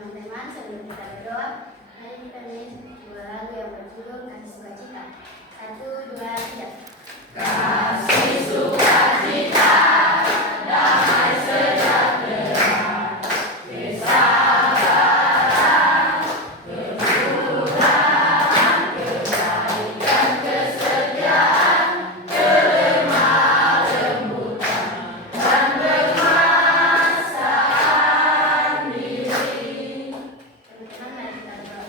Teman-teman, sebelum kita berdoa, mari kita nyanyi dua lagu yang berjudul Kasih Sukacita. 1, 2, 3. Kasih sukacita, damai sejahtera, kesabaran, kemudahan, kebaikan, kesetiaan, kelemah lembutan, dan bermasaan diri. Teman-teman, mari kita berdoa.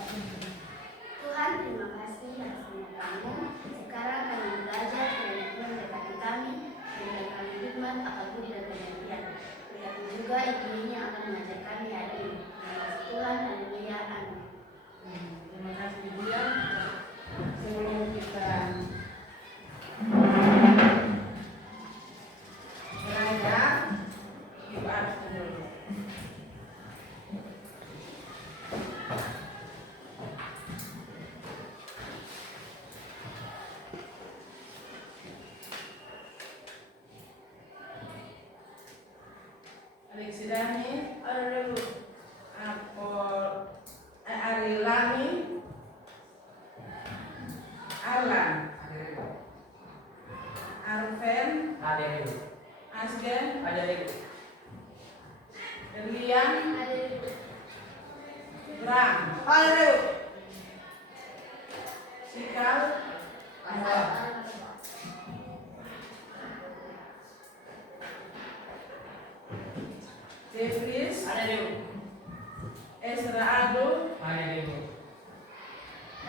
Tuhan, terima kasih atas kamu. Sekarang kami belajar kiranya Tuhan memberkati kami, berikan kami hikmat apapun dan pengertian. Berkati juga ibu ini yang akan mengajar kami hari ini. Terima kasih Tuhan, haleluya, amin. Terima kasih dia. Sebelum kita belajar, kita dulu. Adik sidani, ada dulu. Arilani, Alan, Arven, Ada ibu. Asgen, Ada ibu. Erlian, Haleluya. Bram, Ada ibu. Sikal, Jeffries, Ada ibu. Ezra Ado, Ada ibu.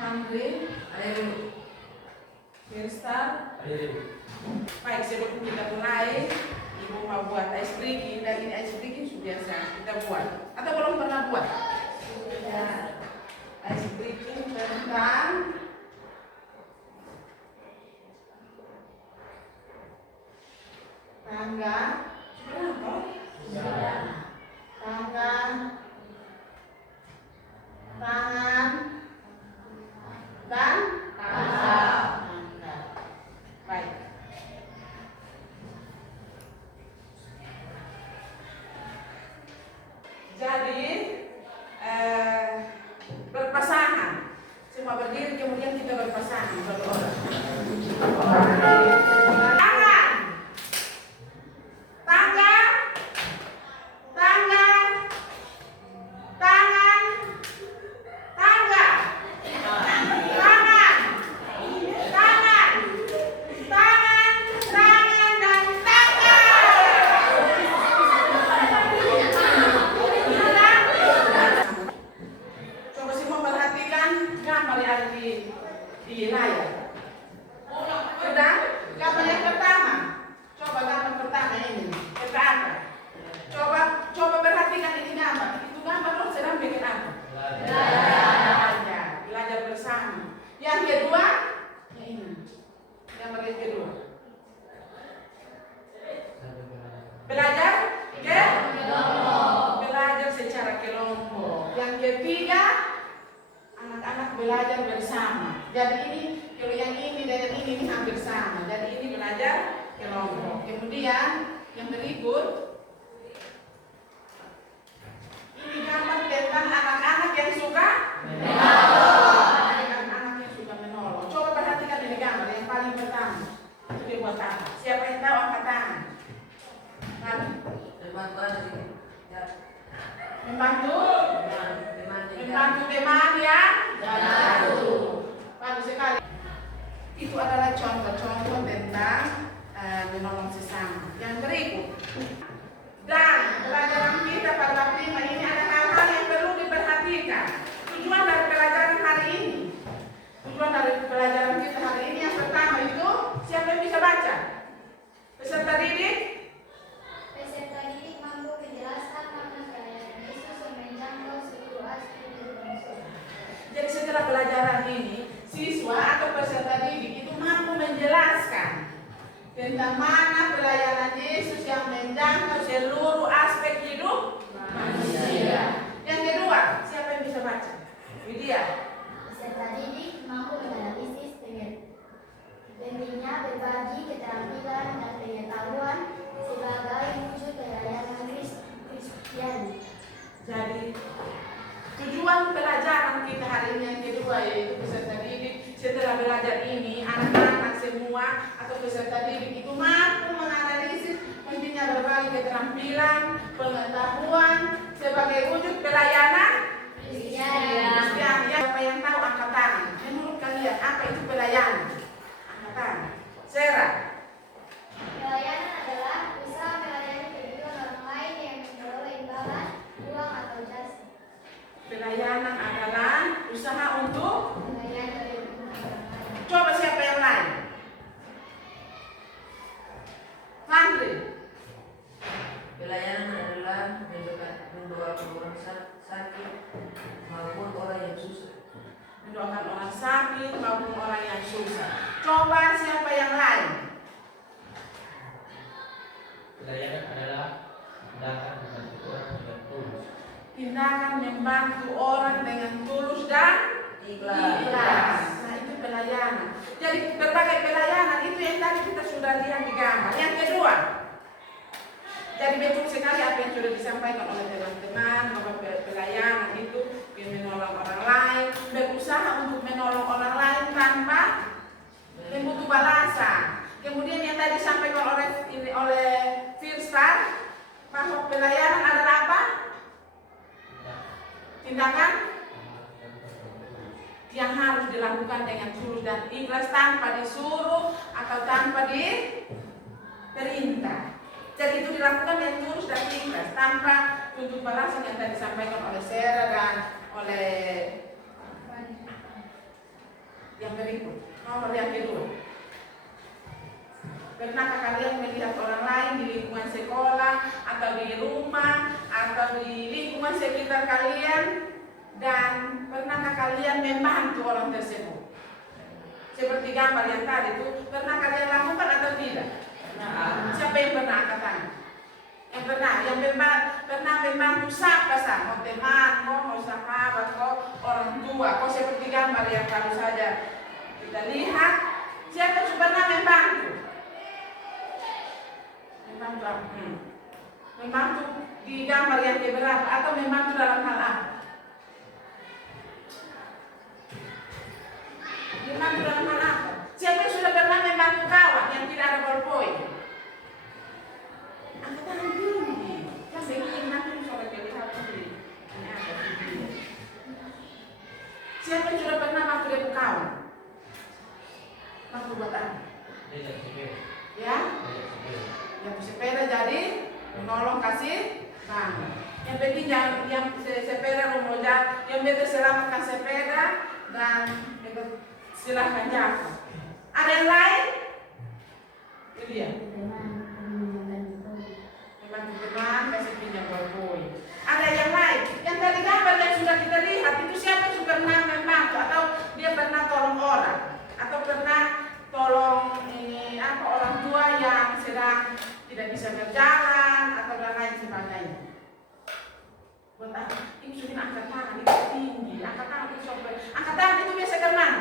Andri, Ada ibu. Kirstar. Ada ibu. Baik, sebelum kita mulai, Ibu mau buat ice breaking, dan ini ice breaking sudah biasa kita buat. Atau belum pernah buat? Sudah. Ice breaking tentang tangga. Berapa? Tangga, tangan, dan tangga. Baik. Jadi berpasangan, semua berdiri kemudian kita berpasangan satu orang. Tangan, tangga, tangga, tangan, tangga, tangan, tangan, tangan, tangan, dan tangga. Coba semua perhatikan gambar yang ada di layar. Sudah? Gambar yang pertama. Coba gambar pertama ini. Pertama. Coba perhatikan ini gambar. Itu gambar lo sedang bikin apa? Belajar. Belajar bersama. Yang kedua, ya ini. Gambar yang kedua. Belajar belajar secara kelompok. Yang ketiga, anak-anak belajar bersama. Jadi ini, kalau yang ini dan yang ini hampir sama. Jadi ini belajar kelompok. Kemudian yang berikut, ini gambar tentang anak-anak yang suka menolong. Anak-anak yang suka menolong. Coba perhatikan ini gambar yang paling pertama. Itu dia buat apa? Siapa yang tahu angkat tangan? Kami. Membantu teman yang jatuh. Bagus sekali. Itu adalah contoh-contoh tentang menolong sesama. Yang berikut, dan pelajaran kita pada prima ini ada hal-hal yang perlu diperhatikan. Tujuan dari pelajaran hari ini, tujuan dari pelajaran kita hari ini yang pertama itu, siapa yang bisa baca? Peserta didik? Peserta didik mampu menjelaskan makna perayaan Yesus yang menjangkau seluruh aspek kehidupan sosial. Jadi setelah pelajaran ini, siswa atau peserta didik itu mampu menjelaskan tentang mana pelayanan Yesus yang menjangkau seluruh aspek hidup manusia. Yang kedua, siapa yang bisa baca? Widya. Peserta didik mampu menganalisis pentingnya berbagi keterampilan dan pengetahuan sebagai wujud pelayanan Kristiani. Jadi peserta didik itu mampu menganalisis pentingnya berbagai keterampilan, pengetahuan sebagai wujud pelayanan Kristiani. Siapa yang tahu angkat tangan? Menurut kalian apa itu pelayanan? Angkat tangan. Sarah. Pelayanan adalah usaha melayani kebutuhan orang lain yang memperoleh imbalan, uang atau jasa. Pelayanan adalah usaha untuk Melayani kebutuhan orang lain. coba siapa yang lain? Fandri. Pelayanan adalah mendoakan orang sakit maupun orang yang susah. Mendoakan orang sakit maupun orang yang susah. Coba siapa yang lain? Pelayanan adalah tindakan membantu orang dengan tulus. Tindakan membantu orang dengan tulus dan ikhlas. Nah itu pelayanan. Jadi berbagai pelayanan itu yang tadi kita sudah lihat di gambar. Yang kedua, jadi betul sekali apa yang sudah disampaikan oleh teman-teman bahwa pelayanan itu menolong orang lain, berusaha untuk menolong orang lain tanpa membutuh balasan. Kemudian yang tadi disampaikan oleh Firstar bahwa pelayanan adalah apa? Tindakan yang harus dilakukan dengan tulus dan ikhlas tanpa disuruh atau tanpa diperintah. Jadi itu dilakukan dengan tulus dan ikhlas tanpa tuntut balasan yang tadi disampaikan oleh Sarah dan oleh yang berikut. Nomor yang kedua. Pernahkah kalian melihat orang lain di lingkungan sekolah atau di rumah atau di lingkungan sekitar kalian dan pernahkah kalian membantu orang tersebut? Seperti gambar yang tadi itu, pernah kalian lakukan atau tidak? Siapa yang pernah angkat tangan? Yang pernah membantu siapa sah? Mau teman, mau sahabat, mau orang tua, mau seperti gambar yang baru saja kita lihat. Siapa yang pernah membantu? Membantu di gambar yang keberapa atau membantu dalam hal apa? Membantu dalam hal apa? Siapa yang sudah pernah membantu kawan yang tidak ada ballpoint? Angkat tangan tinggi. Yang begini nanti sudah kelihatan di ini ada video. Siapa yang sudah pernah bantu debu kawan? Bantu buat apa? Diajak sepeda. Ya? Diajak sepeda. Yang sepeda jadi menolong kasih bangun. Yang penting yang sepeda rumah yang betul selamatkan sepeda dan silahkan jatuh. Ada yang lain? Itu dia. Membantu teman kasih pinjam ballpoint. Ada yang lain? Yang tadi gambar yang sudah kita lihat itu siapa yang pernah membantu atau dia pernah tolong orang atau pernah tolong orang tua yang sedang tidak bisa berjalan atau dan lain sebagainya. Buat apa? Ini sudah angkat tangan itu tinggi, angkat tangan itu sampai angkat tangan itu biasa kemana?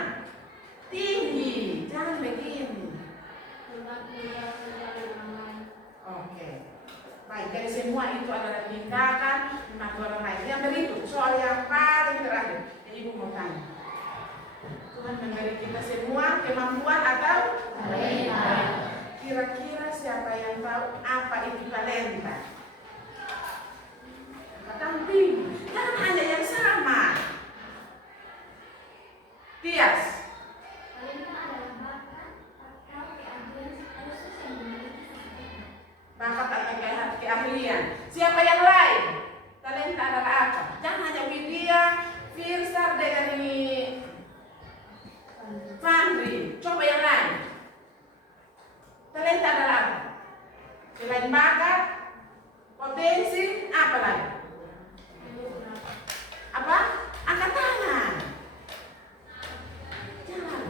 Tinggi, jangan begini. Oke. Baik, dari semua itu adalah tindakan membantu orang lain. Yang berikut soal yang paling terakhir, Ibu mau tanya. Tuhan memberi kita semua kemampuan atau talenta. Kira-kira siapa yang tahu apa itu talenta? Katakan tinggi, jangan hanya yang sama. Tias. Talenta adalah bakat atau keahlian khusus yang dimiliki seseorang. Bakat atau keahlian. Siapa yang lain? Talenta adalah apa? Jangan hanya Widya, Firstar dari Fandri. Coba yang lain. Talenta adalah apa? Selain bakat, potensi, apa lagi? Apa? Angkat tangan. Jangan.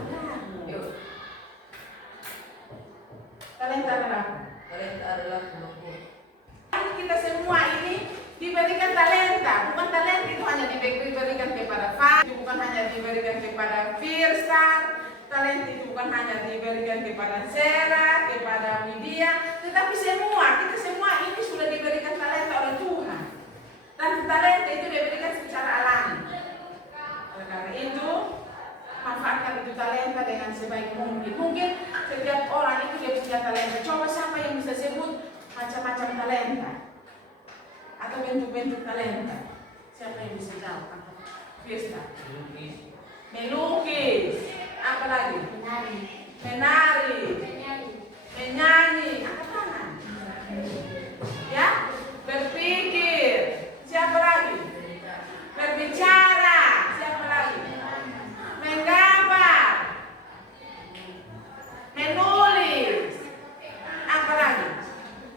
Yuk. Talenta adalah apa? Talenta adalah kemampuan. Kita semua ini diberikan talenta. Bukan talenta itu hanya diberikan kepada Fandri, bukan hanya diberikan kepada Firstar. Talenta itu bukan hanya diberikan kepada Sarah, kepada Widya, tetapi kita semua ini sudah diberikan talenta oleh Tuhan. Dan talenta itu diberikan secara alami. Oleh karena itu, manfaatkan itu talenta dengan sebaik mungkin. Mungkin setiap orang itu atau bentuk-bentuk talenta? Siapa yang bisa jawab? Fiesta. Melukis. Melukis. Apa lagi? Menari. Menari. Menyanyi. Angkat tangan. Ya? Berpikir. Siapa lagi? Berbicara. Siapa lagi? Menggambar. Menulis. Apa lagi?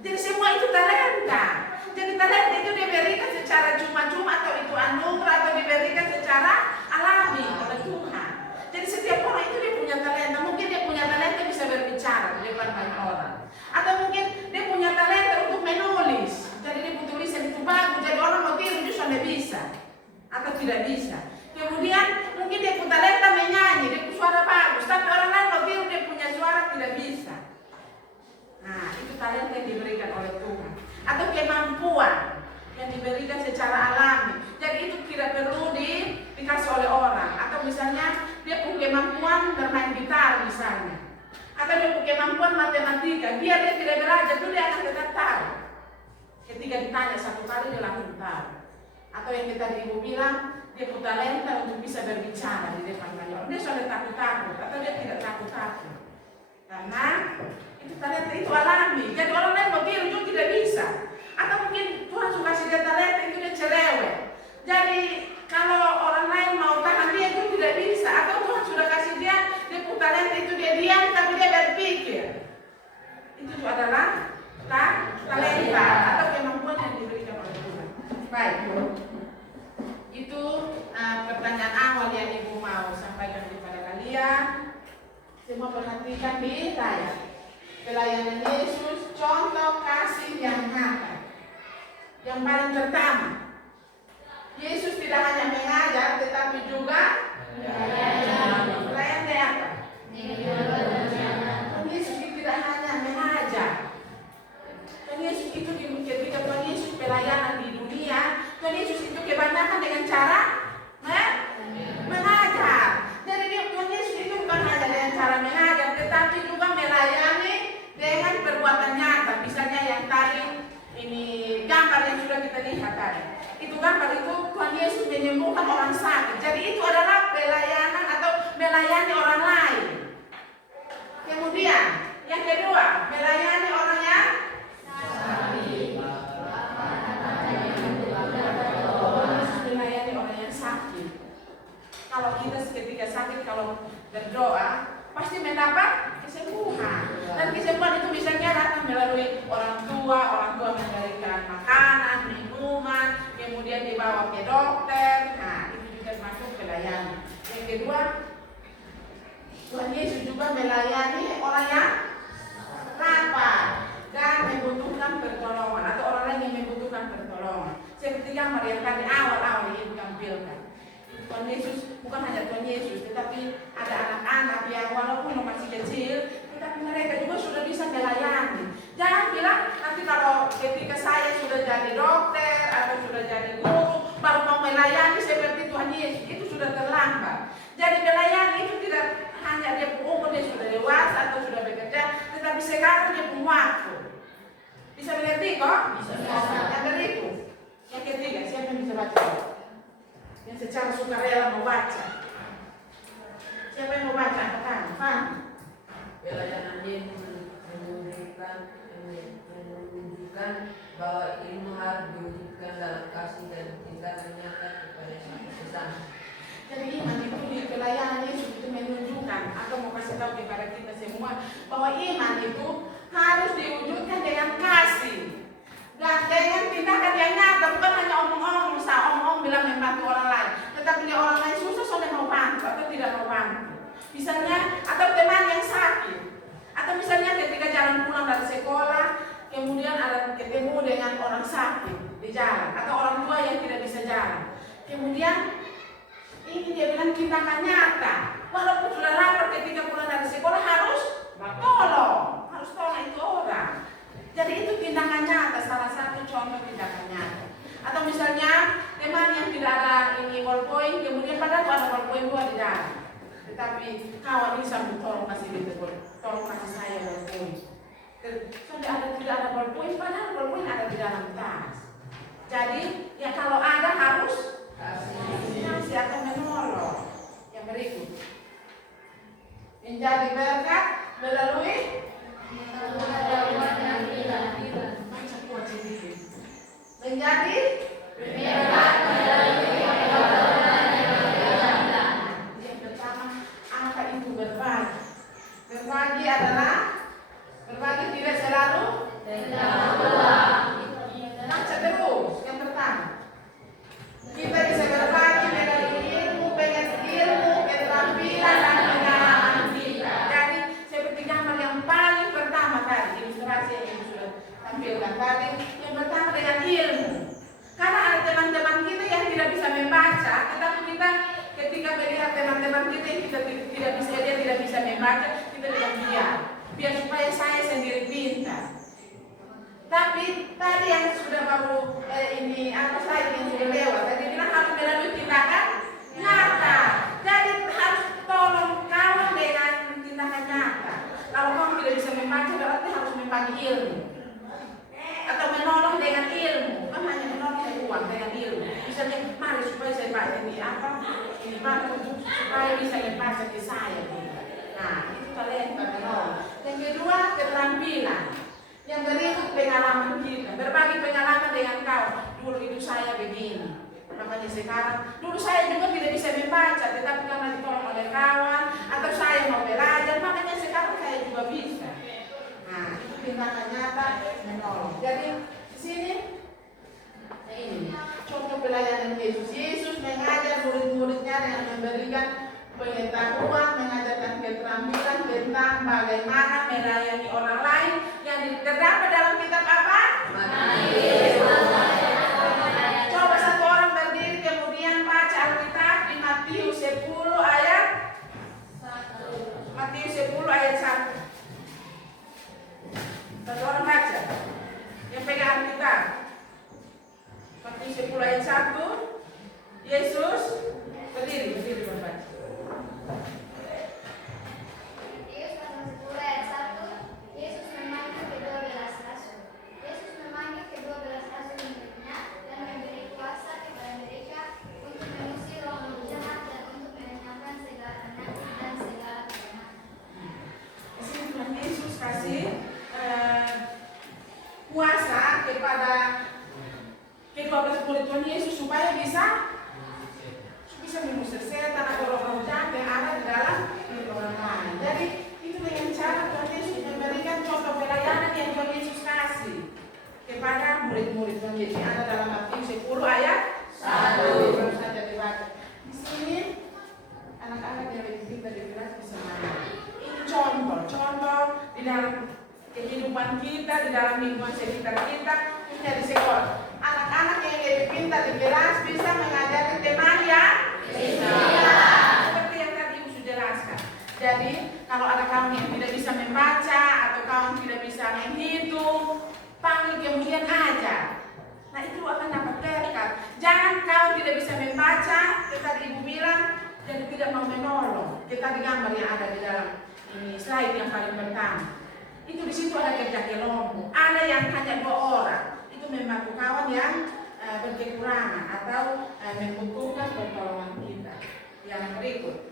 Jadi semua itu talenta. Jadi talenta itu diberikan secara cuma-cuma atau itu anugerah atau diberikan secara alami oleh Tuhan. Jadi setiap orang itu dia punya talenta. Mungkin dia punya talenta bisa berbicara di depan banyak orang. Atau mungkin dia punya talenta untuk menulis. Jadi dia punya tulisan itu bagus. Jadi orang mau tiru dia sudah bisa atau tidak bisa. Kemudian mungkin dia punya talenta menyanyi, dia punya suara bagus. Tapi orang lain mau tiru dia punya suara tidak bisa. Nah, itu talenta yang diberikan oleh Tuhan. Atau kemampuan yang diberikan secara alami. Jadi itu tidak perlu dikasih oleh orang. Atau misalnya dia punya kemampuan bermain gitar misalnya. Atau dia punya kemampuan matematika. Biar dia tidak belajar, itu dia akan tetap tahu. Ketika ditanya satu kali dia langsung tahu. Atau yang kita ibu bilang, dia punya talenta untuk bisa berbicara di depan banyak orang. Dia sudah takut-takut atau dia tidak takut-takut. Karena itu talenta itu alami. Jadi orang lain mau tiru juga tidak bisa. Atau mungkin Tuhan suka kasih dia talenta itu dia cerewet. Jadi kalau orang lain mau tahan dia itu tidak bisa. Atau Tuhan sudah kasih dia punya talenta itu dia diam tapi dia berpikir. Itu adalah talenta atau kemampuan yang diberikan oleh Tuhan. Baik. Itu pertanyaan awal yang ibu mau sampaikan kepada kalian. Semua perhatikan di layar. Pelayanan Yesus, contoh kasih yang nyata. Yang paling pertama, Yesus tidak hanya mengajar, tetapi juga melayani apa? Yesus tidak hanya mengajar. Dan Yesus itu ketika Tuhan Yesus pelayanan di dunia, Tuhan Yesus itu kebanyakan dengan cara mengajar. Jadi Tuhan Yesus itu bukan hanya dengan cara mengajar, tetapi juga melayani dengan perbuatan nyata. Misalnya yang tadi ini gambar yang sudah kita lihat tadi. Itu gambar itu Tuhan Yesus menyembuhkan orang sakit. Jadi itu adalah pelayanan atau melayani orang lain. Kemudian yang kedua, melayani orang yang melayani orang yang sakit. Kalau kita ketika sakit, kalau berdoa pasti mendapat kesembuhan. Dan kesembuhan itu misalnya datang melalui orang tua memberikan makanan, minuman, kemudian dibawa ke dokter. Nah, itu juga masuk pelayanan. Yang kedua, Tuhan Yesus juga melayani orang yang lapar dan membutuhkan pertolongan atau orang lain yang membutuhkan pertolongan. Seperti gambar yang tadi awal-awal yang ibu tampilkan. Tuhan Yesus bukan hanya Tuhan Yesus, tetapi ada anak-anak yang walaupun masih kecil, tetapi mereka juga sudah bisa melayani. Jangan bilang nanti kalau ketika saya sudah jadi dokter atau sudah jadi guru, baru mau melayani seperti Tuhan Yesus, itu sudah terlambat. Jadi melayani itu tidak hanya dia umur, dia sudah dewasa atau sudah bekerja, tetapi sekarang dia punya waktu. Bisa mengerti kok? Bisa. Yang berikut, yang ketiga, siapa yang bisa baca? Yang secara sukarela membaca. Siapa yang mau baca? Katakan, Faham? Pelayanan Yesus menunjukkan bahwa ilmu harus diwujudkan dalam kasih dan tindakan nyata kepada sesama. Jadi iman itu di pelayanan Yesus itu menunjukkan atau mau kasih tahu kepada kita semua bahwa iman itu harus diwujudkan dengan kasih dan dengan tindakan yang nyata, bukan hanya omong-omong, omong bilang membantu orang lain, tetapi dia orang lain susah soalnya mau bantu atau tidak mau bantu. Misalnya atau teman yang sakit, atau misalnya ketika jalan pulang dari sekolah, kemudian ada ketemu dengan orang sakit di jalan atau orang tua yang tidak bisa jalan, kemudian ini dia bilang tindakan nyata. Walaupun sudah lapar ketika pulang dari sekolah harus tolong itu orang. Jadi itu tindakan nyata, salah satu contoh tindakan nyata. Atau misalnya teman yang tidak ada ini ballpoint, kemudian padahal ada ballpoint dua di dalam, tetapi kawan ini sambil tolong kasih tolong kasih saya ballpoint. Sampai tidak ada ballpoint, padahal ballpoint ada di dalam tas. Jadi Yang pertama, apa itu berbagi? Berbagi adalah berbagi tidak selalu baca terus. Yang pertama, kita bisa berbagi dengan ilmu, keterampilan dan pengalaman kita. Jadi seperti gambar yang paling pertama tadi, ilustrasi yang ibu sudah tampilkan tadi, yang pertama dengan ilmu. Karena ada teman-teman kita yang tidak bisa membaca, tetapi kita ketika melihat teman-teman kita yang kita tidak bisa membaca, kita biar supaya saya sendiri pintar. Tapi tadi yang sudah baru ini apa saja yang sudah lewat, tadi bilang harus melalui tindakan nyata. Jadi harus tolong kawan dengan tindakan nyata. Kalau kamu tidak bisa membaca, berarti harus membagi ilmu atau menolong dengan ilmu. Kan hanya menolong dengan uang, dengan ilmu. Misalnya, mari supaya saya baca ini apa, ini baca supaya bisa membaca ke saya. Nah, itu talenta menolong. Yang kedua, keterampilan. Yang berikut pengalaman kita, berbagi pengalaman dengan kau. Dulu itu saya begini, makanya sekarang dulu saya juga tidak bisa membaca, tetapi karena ditolong oleh kawan atau saya mau belajar, makanya sekarang saya juga bisa. Nah, itu tindakan nyata menolong. Jadi di sini ini contoh pelayanan Yesus. Yesus mengajar murid-muridnya dengan memberikan pengetahuan, mengajarkan keterampilan tentang bagaimana melayani orang lain yang terdapat dalam kitab apa? Coba satu orang berdiri kemudian baca Alkitab di Matius 10 ayat 1. Satu orang baca. Yang pegang Alkitab. Matius 10 ayat 1. Yesus berdiri membaca. Kuasa kepada ke-12 murid Tuhan Yesus supaya bisa mengusir setan atau roh-roh jahat yang ada di dalam orang lain. Jadi itu dengan cara Tuhan Yesus memberikan contoh pelayanan yang Tuhan Yesus kasih kepada murid-murid Tuhan Yesus yang ada dalam Matius 10 ayat 1. Baru saja dibaca. Di sini anak-anak yang lebih pintar di kelas bisa main. Ini contoh di dalam kehidupan kita, di dalam lingkungan sekitar kita, khususnya di sekolah. Anak-anak yang lebih pintar di kelas bisa mengajari teman yang seperti yang tadi Ibu sudah jelaskan. Jadi kalau ada kamu yang tidak bisa membaca atau kamu tidak bisa menghitung, panggil kemudian ajar. Nah itu akan dapat berkat. Jangan kau tidak bisa membaca, tadi Ibu bilang, jadi tidak mau menolong. Kita di gambar yang ada di dalam ini slide yang paling pertama. Itu di situ ada kerja kelompok. Ada yang hanya 2 orang. Itu membantu kawan yang berkekurangan atau membutuhkan pertolongan kita. Yang berikut,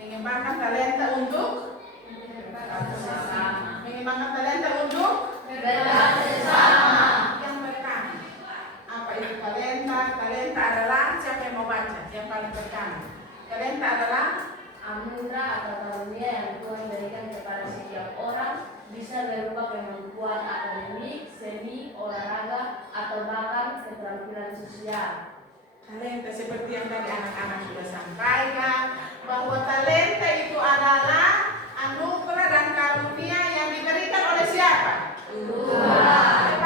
mengembangkan talenta untuk mengembangkan talenta untuk bersama. Yang pertama, apa itu talenta? Talenta adalah, siapa yang mau baca? Yang paling pertama, talenta adalah anugerah atau karunia yang Tuhan berikan kepada setiap orang, bisa berupa kemampuan akademik, seni, olahraga, atau bahkan keterampilan sosial. Talenta seperti yang tadi anak-anak sudah sampaikan, bahwa talenta itu adalah anugerah dan karunia yang diberikan oleh siapa? Tuhan.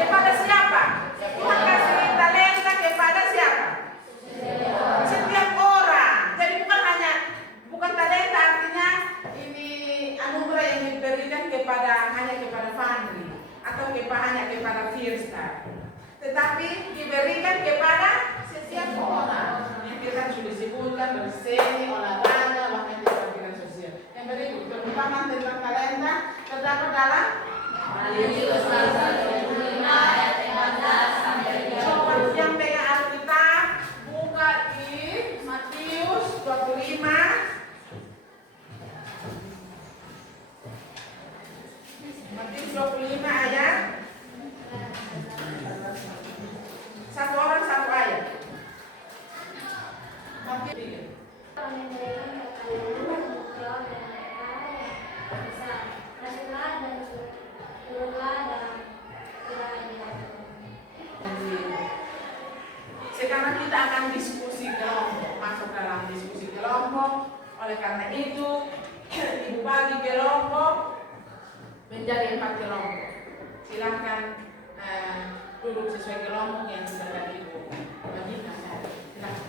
Kepada siapa? Tuhan kasih talenta kepada siapa? Setiap orang. Jadi bukan talenta artinya ini anugerah yang diberikan hanya kepada Fandri atau hanya kepada Firsta, tetapi diberikan kepada setiap orang yang kita sudah sebutkan, berseni, olahraga, bahkan keterampilan sosial. Yang berikut, perumpamaan tentang talenta terdapat dalam Matius 25 ayat 14 sampai 30. coba yang pegang Alkitab buka di Matius 25. Matius 25 ayat karena itu Ibu bagi kelompok menjadi 4 kelompok. Silahkan duduk sesuai kelompok yang sudah tadi Ibu bagikan. Silahkan.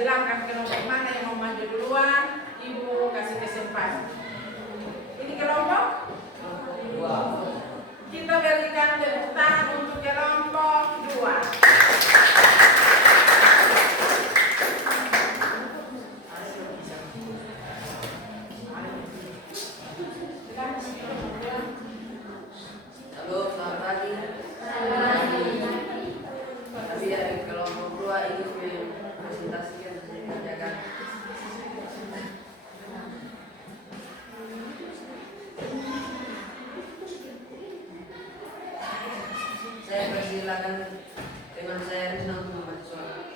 Silahkan kelompok mana yang mau maju duluan, Ibu kasih kesempatan. Ini kelompok? Kita berikan tepuk tangan untuk kelompok 2. Halo, selamat pagi. Tapi dari kelompok 2 ini presentasikan saya kerjakan. Saya persilakan dengan saya Rizna untuk membaca soal.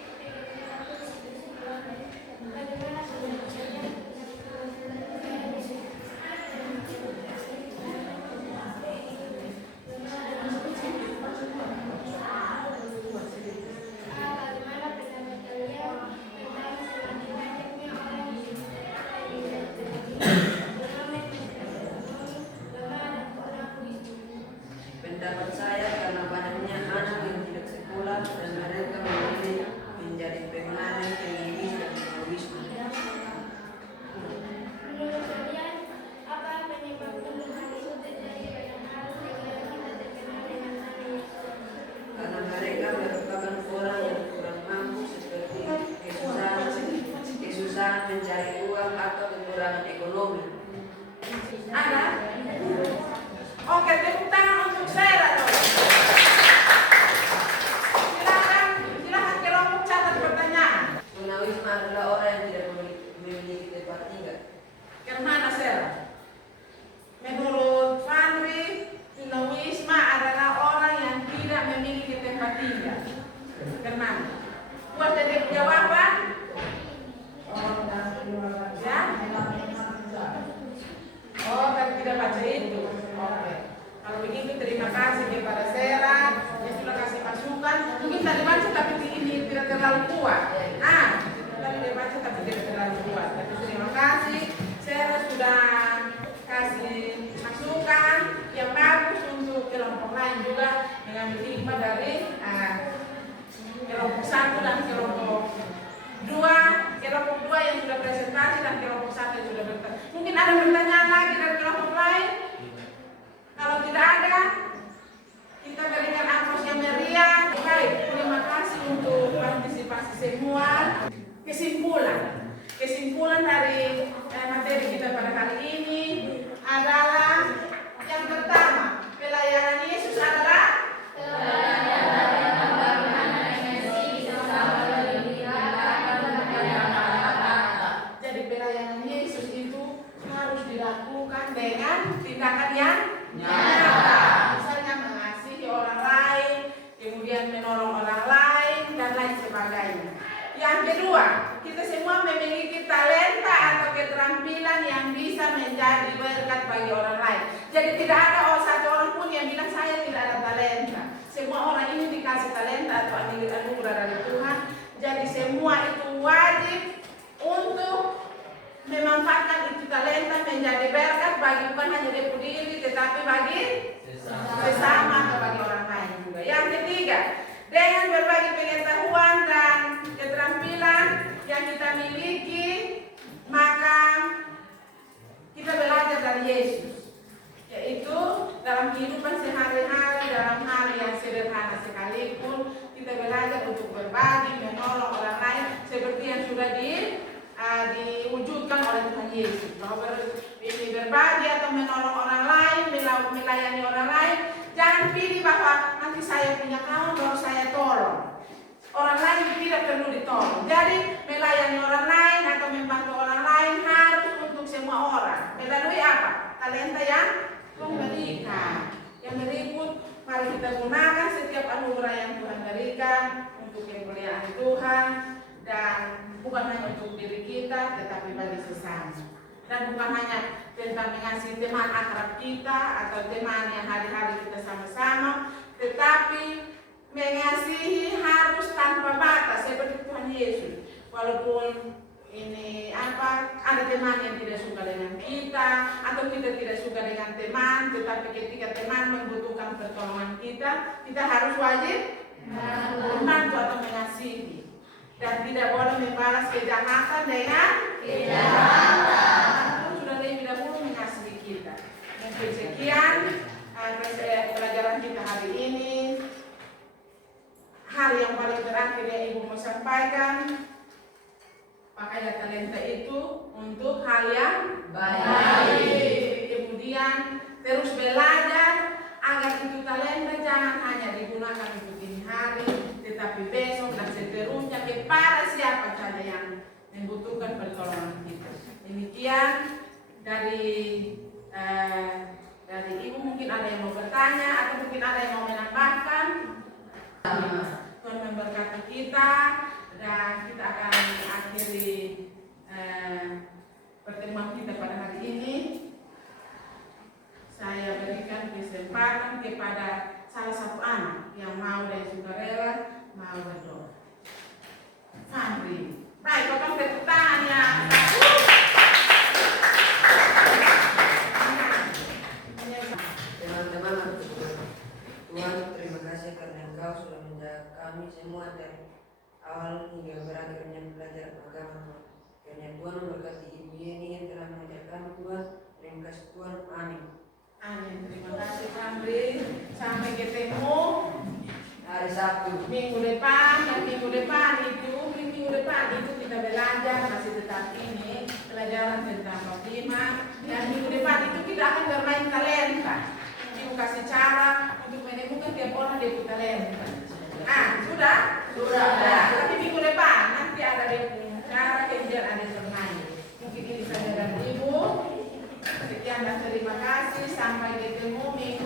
Pendapat saya karena banyaknya anak yang tidak sekolah dan mereka memilih menjadi pengamen, pengemis dan egoisme. Menurut kalian, apa penyebab hal itu terjadi pada hal sehingga kita terkenal dengan nama Yesus? Karena mereka merupakan orang yang kurang mampu seperti kesusahan mencari uang atau kekurangan ekonomi. Ada? Oke, tepuk tangan untuk saya dong. Silakan kelompok catat pertanyaan. Tunawisma adalah orang yang tidak memiliki tempat tinggal. Kemana Sarah? Menurut Fandri, tunawisma adalah orang yang tidak memiliki tempat tinggal. Kemana? Buat tadi jawaban? Ya? Oh, tapi tidak baca itu. Oke. Kalau begitu terima kasih kepada Sarah yang sudah kasih masukan. Mungkin tadi baca tapi ini tidak terlalu kuat. Tadi dia baca tapi tidak terlalu kuat. Tapi terima kasih. Sarah sudah kasih masukan yang bagus untuk kelompok lain juga mengambil hikmah dari kelompok 1 dan kelompok 2. Kelompok 2 yang sudah presentasi dan kelompok 1 yang sudah bertanya. Mungkin ada pertanyaan lagi dari kelompok lain? Kalau tidak ada, kita berikan aplaus yang meriah. Baik, terima kasih untuk partisipasi semua. Kesimpulan dari materi kita pada hari ini adalah yang pertama, pelayanan Yesus adalah jadi pelayanan Yesus itu harus dilakukan dengan tindakan yang nyata. Misalnya mengasihi orang lain, kemudian menolong orang lain dan lain sebagainya. Yang kedua, kita semua memiliki talenta atau keterampilan yang bisa menjadi berkat bagi orang lain. Jadi tidak ada satu orang pun yang bilang saya tidak ada talenta. Semua orang ini dikasih talenta atau anugerah dari Tuhan. Jadi semua itu wajib untuk memanfaatkan itu talenta menjadi berkat bagi bukan hanya diri diri tetapi bagi sesama atau bagi orang lain juga. Yang ketiga, dengan berbagi pengetahuan dan keterampilan yang kita miliki, maka kita belajar dari Yesus, yaitu dalam kehidupan sehari-hari, dalam hal yang sederhana sekalipun kita belajar untuk berbagi, menolong orang lain seperti yang sudah diwujudkan oleh Tuhan Yesus. Bahwa ini berbagi atau menolong orang lain, melayani orang lain, jangan pilih bahwa nanti saya punya kawan baru saya tolong. Orang lain tidak perlu ditolong. Jadi melayani orang lain atau membantu orang lain harus untuk semua orang. Melalui apa? Talenta yang Tuhan berikan. Yang berikut, mari kita gunakan setiap anugerah yang Tuhan berikan untuk kemuliaan Tuhan. dan bukan hanya untuk diri kita tetapi bagi sesama. Dan bukan hanya tentang mengasihi teman akrab kita atau teman yang hari-hari kita sama-sama, tetapi mengasihi harus tanpa batas seperti Tuhan Yesus. Walaupun ini ada teman yang tidak suka dengan kita atau kita tidak suka dengan teman, tetapi ketika teman membutuhkan pertolongan kita, kita harus wajib membantu atau mengasihi. Dan tidak boleh membalas kejahatan dengan kejahatan. Sudah lebih dahulu mengasihi kita. Mungkin sekian pelajaran kita hari ini. Hal yang paling terakhir yang Ibu mau sampaikan, pakailah talenta itu untuk hal yang baik. Kemudian terus belajar agar itu talenta jangan hanya digunakan untuk ini hari, tetapi besok dan seterusnya kepada siapa saja yang membutuhkan pertolongan kita. Demikian dari Ibu, mungkin ada yang mau bertanya atau mungkin ada yang mau menambahkan. Tuhan memberkati kita dan kita akan akhiri pertemuan kita pada hari ini. Saya berikan kesempatan kepada salah satu anak yang mau dan sukarela mau berdoa. Fandri, baik, potong tepuk tangan ya. Teman-teman, Tuhan terima kasih karena Engkau sudah menjaga kami semua dari awal hingga berakhirnya belajar agama. Karena Tuhan memberkati Ibu Yeni yang telah mengajar kami, Tuhan. Terima kasih Tuhan. Amin. Amin. Terima kasih Fandri. Sampai ketemu Hari Sabtu. minggu depan minggu depan itu kita belajar masih tetap ini pelajaran tentang bagaimana, dan minggu depan itu kita akan bermain talenta. Ibu kasih cara untuk menemukan tiap orang dia punya talenta. Sudah? Tapi minggu depan nanti ada dia punya cara, kemudian ada bermain. Mungkin ini saja dari Ibu. Sekian dan terima kasih. Sampai ketemu minggu